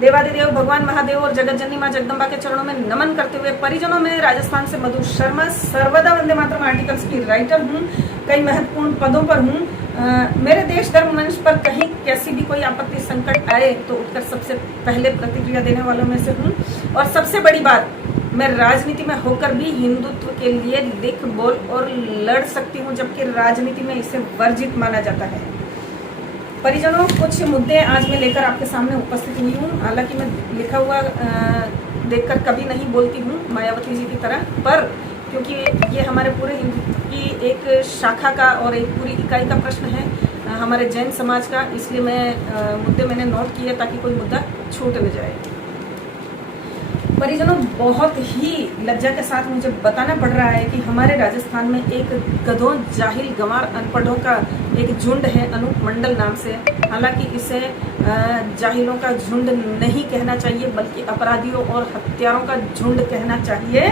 देवादिदेव भगवान महादेव और जगत जननी मां जगदम्बा के चरणों में नमन करते हुए परिजनों में राजस्थान से मधु शर्मा सर्वदा वंदे मातरम आर्टिकल्स की राइटर हूँ, कई महत्वपूर्ण पदों पर हूँ। मेरे देश धर्म मंच पर कहीं कैसी भी कोई आपत्ति संकट आए तो उठकर सबसे पहले प्रतिक्रिया देने वालों में से हूँ। और सबसे बड़ी बात, मैं राजनीति में होकर भी हिंदुत्व के लिए लिख बोल और लड़ सकती हूँ, जबकि राजनीति में इसे वर्जित माना जाता है। परिजनों, कुछ मुद्दे आज मैं लेकर आपके सामने उपस्थित हुई हूँ। हालांकि मैं लिखा हुआ देखकर कभी नहीं बोलती हूँ मायावती जी की तरह, पर क्योंकि ये हमारे पूरे हिंदुत्व की एक शाखा का और एक पूरी इकाई का प्रश्न है, हमारे जैन समाज का, इसलिए मुद्दे मैंने नोट किए ताकि कोई मुद्दा छूट न जाए। परिजनों, बहुत ही लज्जा के साथ मुझे बताना पड़ रहा है कि हमारे राजस्थान में एक गधों, जाहिल, गंवार, अनपढ़ों का एक झुंड है अनूप मंडल नाम से। हालांकि इसे जाहिलों का झुंड नहीं कहना चाहिए, बल्कि अपराधियों और हत्यारों का झुंड कहना चाहिए,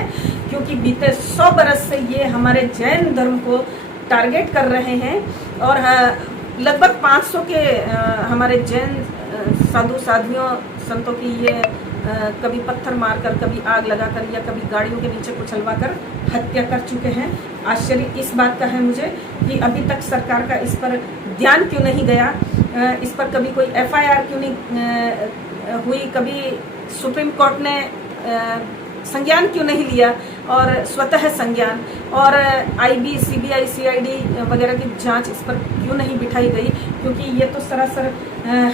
क्योंकि बीते 100 बरस से ये हमारे जैन धर्म को टारगेट कर रहे हैं। और लगभग 500 के हमारे जैन साधु साध्वियों संतों की ये कभी पत्थर मारकर, कभी आग लगाकर या कभी गाड़ियों के नीचे कुचलवाकर हत्या कर चुके हैं। आश्चर्य इस बात का है मुझे कि अभी तक सरकार का इस पर ध्यान क्यों नहीं गया, इस पर कभी कोई FIR क्यों नहीं हुई, कभी सुप्रीम कोर्ट ने संज्ञान क्यों नहीं लिया, और स्वतः संज्ञान और IB, CBI, CID वगैरह की जांच इस पर क्यों नहीं बिठाई गई, क्योंकि ये तो सरासर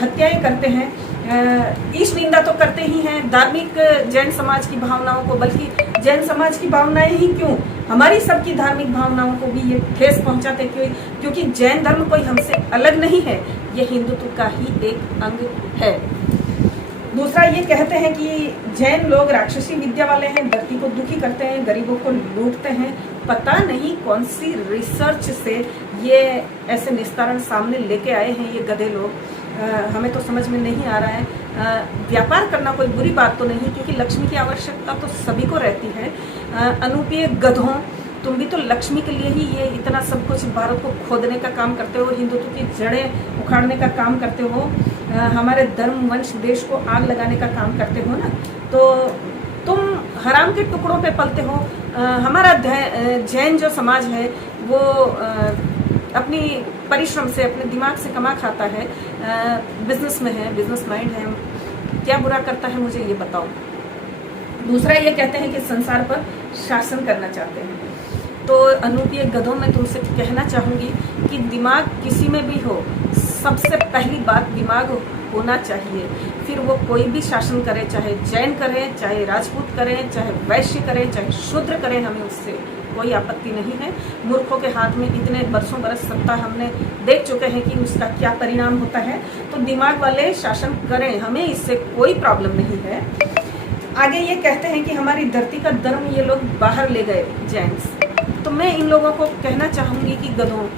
हत्याएं करते हैं। ईश निंदा तो करते ही हैं धार्मिक जैन समाज की भावनाओं को, बल्कि जैन समाज की भावनाएं ही क्यों, हमारी सबकी धार्मिक भावनाओं को भी ये ठेस पहुंचाते, क्योंकि जैन धर्म कोई हमसे अलग नहीं है, ये हिंदुत्व का ही एक अंग है। दूसरा, ये कहते हैं कि जैन लोग राक्षसी विद्या वाले हैं, धरती को दुखी करते हैं, गरीबों को लूटते हैं। पता नहीं कौन सी रिसर्च से ये ऐसे निस्तारण सामने लेके आए हैं ये गधे लोग, हमें तो समझ में नहीं आ रहा है। व्यापार करना कोई बुरी बात तो नहीं, क्योंकि लक्ष्मी की आवश्यकता तो सभी को रहती है। अनूपीय गधों, तुम भी तो लक्ष्मी के लिए ही ये इतना सब कुछ भारत को खोदने का काम करते हो, हिंदुत्व की जड़ें उखाड़ने का काम करते हो, हमारे धर्म, वंश, देश को आग लगाने का काम करते हो ना, तो तुम हराम के टुकड़ों पे पलते हो। हमारा जैन जो समाज है वो अपनी परिश्रम से, अपने दिमाग से कमा खाता है, बिजनेस में है, बिजनेस माइंड है, क्या बुरा करता है मुझे ये बताओ। दूसरा, ये कहते हैं कि संसार पर शासन करना चाहते हैं। तो अनूपीय गधों, मैं तुमसे कहना चाहूँगी कि दिमाग किसी में भी हो, सबसे पहली बात दिमाग होना चाहिए, फिर वो कोई भी शासन करे, चाहे जैन करे, चाहे राजपूत करें, चाहे वैश्य करें, चाहे शूद्र करें, हमें उससे कोई आपत्ति नहीं है। मूर्खों के हाथ में इतने बरसों बरस सत्ता हमने देख चुके हैं कि उसका क्या परिणाम होता है, तो दिमाग वाले शासन करें, हमें इससे कोई प्रॉब्लम नहीं है। आगे ये कहते हैं कि हमारी धरती का धर्म ये लोग बाहर ले गए जैन्स, तो मैं इन लोगों को कहना चाहूँगी कि गधों,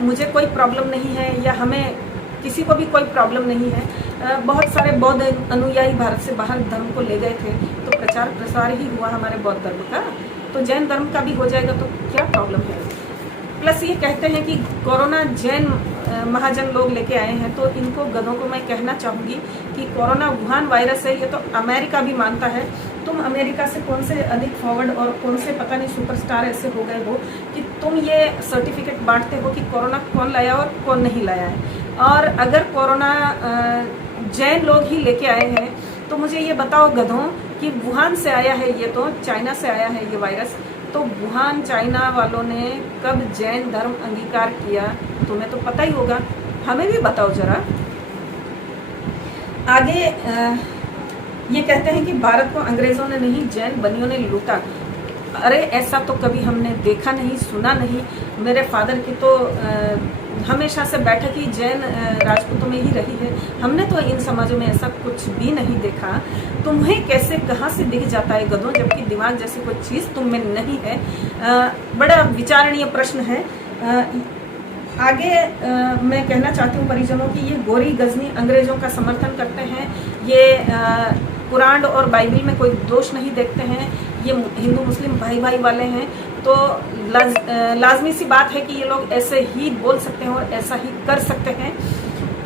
मुझे कोई प्रॉब्लम नहीं है, या हमें किसी को भी कोई प्रॉब्लम नहीं है। बहुत सारे बौद्ध अनुयायी भारत से बाहर धर्म को ले गए थे, तो प्रचार प्रसार ही हुआ हमारे बौद्ध धर्म का, तो जैन धर्म का भी हो जाएगा, तो क्या प्रॉब्लम है। प्लस ये कहते हैं कि कोरोना जैन महाजन लोग लेके आए हैं, तो इनको गधों को मैं कहना चाहूँगी कि कोरोना वुहान वायरस है, ये तो अमेरिका भी मानता है। तुम अमेरिका से कौन से अधिक फॉरवर्ड और कौन से पता नहीं सुपरस्टार ऐसे हो गए हो कि तुम ये सर्टिफिकेट बांटते हो कि कोरोना कौन लाया और कौन नहीं लाया है। और अगर कोरोना जैन लोग ही लेके आए हैं, तो मुझे ये बताओ गधों कि वुहान से आया है, ये तो चाइना से आया है ये वायरस, तो वुहान चाइना वालों ने कब जैन धर्म अंगीकार किया, तुम्हें तो पता ही होगा, हमें भी बताओ जरा। आगे ये कहते हैं कि भारत को अंग्रेजों ने नहीं, जैन बनियों ने लूटा। अरे ऐसा तो कभी हमने देखा नहीं, सुना नहीं। मेरे फादर की तो हमेशा से बैठक ही जैन राजपूतों में ही रही है, हमने तो इन समाजों में ऐसा कुछ भी नहीं देखा। तुम्हें कैसे, कहाँ से दिख जाता है गधों, जबकि दिमाग जैसी कोई चीज़ तुम में नहीं है। बड़ा विचारणीय प्रश्न है। आगे मैं कहना चाहती हूँ परिजनों की, ये गोरी गजनी अंग्रेजों का समर्थन करते हैं, ये कुरान और बाइबल में कोई दोष नहीं देखते हैं, ये हिंदू मुस्लिम भाई भाई वाले हैं, तो लाजमी सी बात है कि ये लोग ऐसे ही बोल सकते हैं और ऐसा ही कर सकते हैं,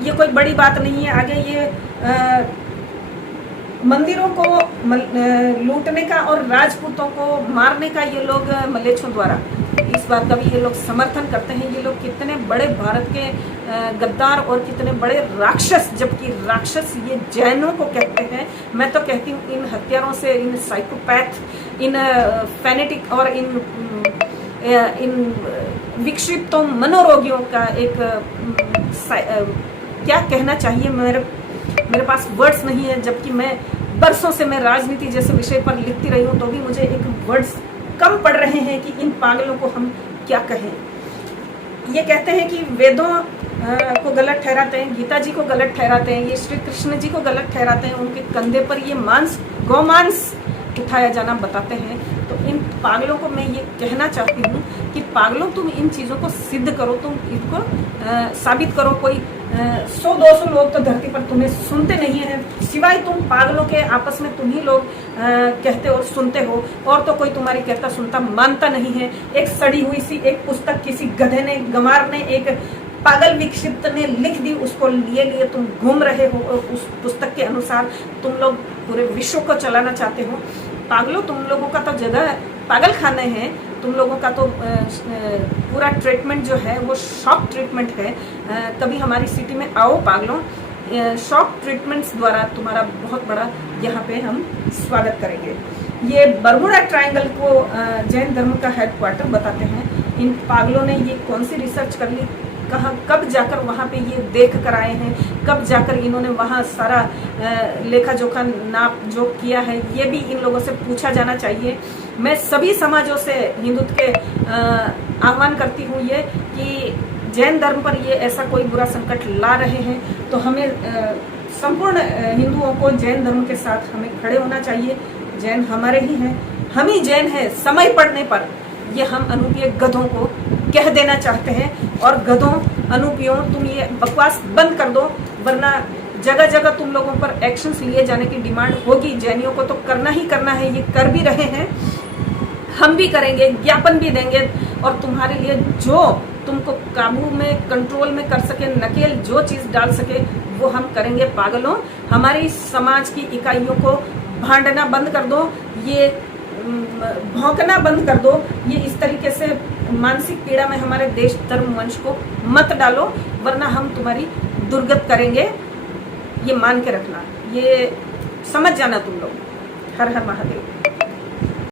ये कोई बड़ी बात नहीं है। आगे ये मंदिरों को लूटने का और राजपूतों को मारने का ये लोग मलेच्छों द्वारा इस बात का भी ये लोग समर्थन करते हैं। ये लोग कितने बड़े भारत के गद्दार और कितने बड़े राक्षस, जबकि राक्षस ये जैनों को कहते हैं। मैं तो कहती हूँ इन हत्यारों से, इन साइकोपैथ, इन फैनेटिक और इन विक्षिप्तों मनोरोगियों का एक क्या कहना चाहिए, मेरे पास वर्ड्स नहीं है। जबकि मैं बरसों से मैं राजनीति जैसे विषय पर लिखती रही हूँ, तो भी मुझे एक वर्ड्स कम पड़ रहे हैं कि इन पागलों को हम क्या कहें। ये कहते हैं कि वेदों को गलत ठहराते हैं, गीता जी को गलत ठहराते हैं, ये श्री कृष्ण जी को गलत ठहराते हैं, उनके कंधे पर ये गौमांस उठाया जाना बताते हैं। तो इन पागलों को मैं ये कहना चाहती हूँ कि पागलों, तुम इन चीज़ों को सिद्ध करो, तुम इनको साबित करो। कोई 100-200 लोग तो धरती पर तुम्हें सुनते नहीं हैं, सिवाय तुम पागलों के आपस में तुम ही लोग कहते और सुनते हो, और तो कोई तुम्हारी कहता सुनता मानता नहीं है। एक सड़ी हुई सी एक पुस्तक किसी गधे ने, गंवार ने, एक पागल विक्षिप्त ने लिख दी, उसको लिए तुम घूम रहे हो और उस पुस्तक के अनुसार तुम लोग पूरे विश्व को चलाना चाहते हो। पागलों, तुम लोगों का तो जगह पागल खाने हैं, तुम लोगों का तो पूरा ट्रीटमेंट जो है वो शॉक ट्रीटमेंट है। कभी हमारी सिटी में आओ पागलों, शॉक ट्रीटमेंट्स द्वारा तुम्हारा बहुत बड़ा यहाँ पे हम स्वागत करेंगे। ये बरमुडा ट्रायंगल को जैन धर्म का हेडक्वार्टर बताते हैं। इन पागलों ने ये कौन सी रिसर्च कर ली, कहाँ कब जाकर वहाँ पे ये देख कर आए हैं, कब जाकर इन्होंने वहाँ सारा लेखा जोखा नाप जोख किया है, ये भी इन लोगों से पूछा जाना चाहिए। मैं सभी समाजों से हिंदुत्व के आह्वान करती हूँ ये कि जैन धर्म पर ये ऐसा कोई बुरा संकट ला रहे हैं, तो हमें संपूर्ण हिंदुओं को जैन धर्म के साथ हमें खड़े होना चाहिए। जैन हमारे ही हैं, हम ही जैन हैं। समय पड़ने पर ये हम अनुपीय गधों को कह देना चाहते हैं। और गधों, अनुपियों, तुम ये बकवास बंद कर दो, वरना जगह जगह तुम लोगों पर एक्शंस लिए जाने की डिमांड होगी। जैनियों को तो करना ही करना है, ये कर भी रहे हैं, हम भी करेंगे, ज्ञापन भी देंगे। और तुम्हारे लिए जो तुमको काबू में, कंट्रोल में कर सके, नकेल जो चीज़ डाल सके वो हम करेंगे। पागलों, हमारी समाज की इकाइयों को भांडना बंद कर दो, ये भौंकना बंद कर दो, ये इस तरीके से मानसिक पीड़ा में हमारे देश धर्म वंश को मत डालो, वरना हम तुम्हारी दुर्गत करेंगे। ये मान के रखना, ये समझ जाना तुम लोग। हर हर महादेव।